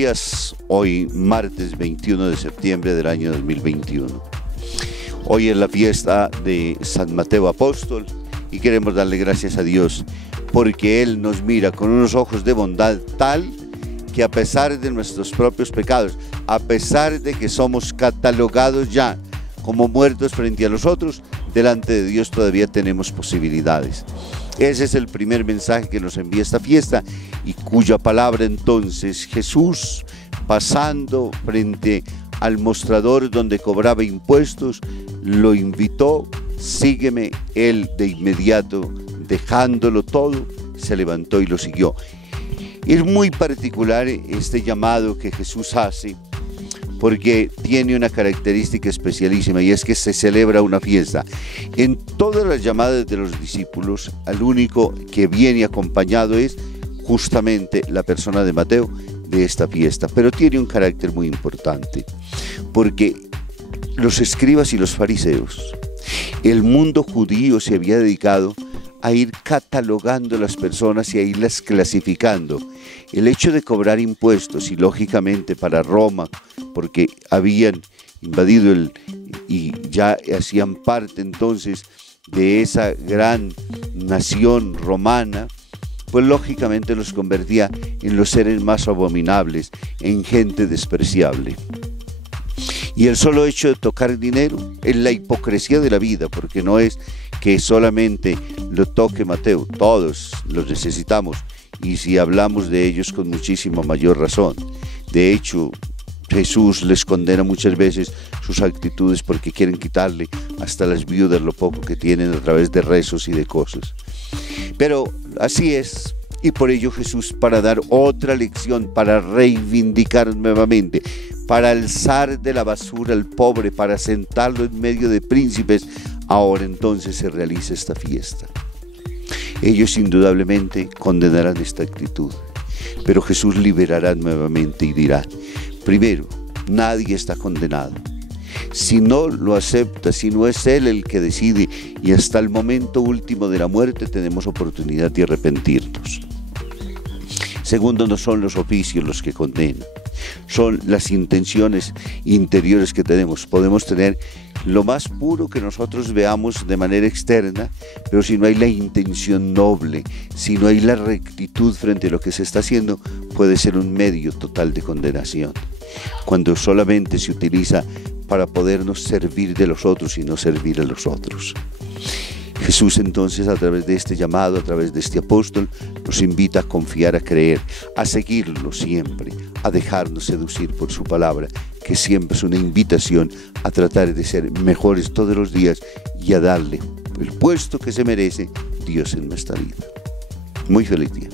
días, hoy martes 21 de septiembre del año 2021. Hoy es la fiesta de San Mateo Apóstol y queremos darle gracias a Dios porque Él nos mira con unos ojos de bondad tal que a pesar de nuestros propios pecados, a pesar de que somos catalogados ya como muertos frente a los otros, delante de Dios todavía tenemos posibilidades. Ese es el primer mensaje que nos envía esta fiesta y cuya palabra entonces Jesús, pasando frente al mostrador donde cobraba impuestos, lo invitó: sígueme. Él de inmediato, dejándolo todo, se levantó y lo siguió. Es muy particular este llamado que Jesús hace porque tiene una característica especialísima y es que se celebra una fiesta. En todas las llamadas de los discípulos, al único que viene acompañado es justamente la persona de Mateo de esta fiesta, pero tiene un carácter muy importante porque los escribas y los fariseos, el mundo judío se había dedicado a ir catalogando las personas y a irlas clasificando. El hecho de cobrar impuestos y lógicamente para Roma, porque habían invadido y ya hacían parte entonces de esa gran nación romana, pues lógicamente los convertía en los seres más abominables, en gente despreciable. Y el solo hecho de tocar dinero es la hipocresía de la vida, porque no es que solamente lo toque Mateo, todos los necesitamos, y si hablamos de ellos con muchísima mayor razón. De hecho, Jesús les condena muchas veces sus actitudes porque quieren quitarle hasta las viudas lo poco que tienen a través de rezos y de cosas. Pero así es, y por ello Jesús, para dar otra lección, para reivindicar nuevamente, para alzar de la basura al pobre, para sentarlo en medio de príncipes, ahora entonces se realiza esta fiesta. Ellos indudablemente condenarán esta actitud, pero Jesús liberará nuevamente y dirá: primero, nadie está condenado. Si no lo acepta, si no es Él el que decide y hasta el momento último de la muerte tenemos oportunidad de arrepentirnos. Segundo, no son los oficios los que condenan, son las intenciones interiores que tenemos. Podemos tener lo más puro que nosotros veamos de manera externa, pero si no hay la intención noble, si no hay la rectitud frente a lo que se está haciendo, puede ser un medio total de condenación. Cuando solamente se utiliza para podernos servir de los otros y no servir a los otros. Jesús entonces, a través de este llamado, a través de este apóstol, nos invita a confiar, a creer, a seguirlo siempre, a dejarnos seducir por su palabra, que siempre es una invitación a tratar de ser mejores todos los días y a darle el puesto que se merece Dios en nuestra vida. Muy feliz día.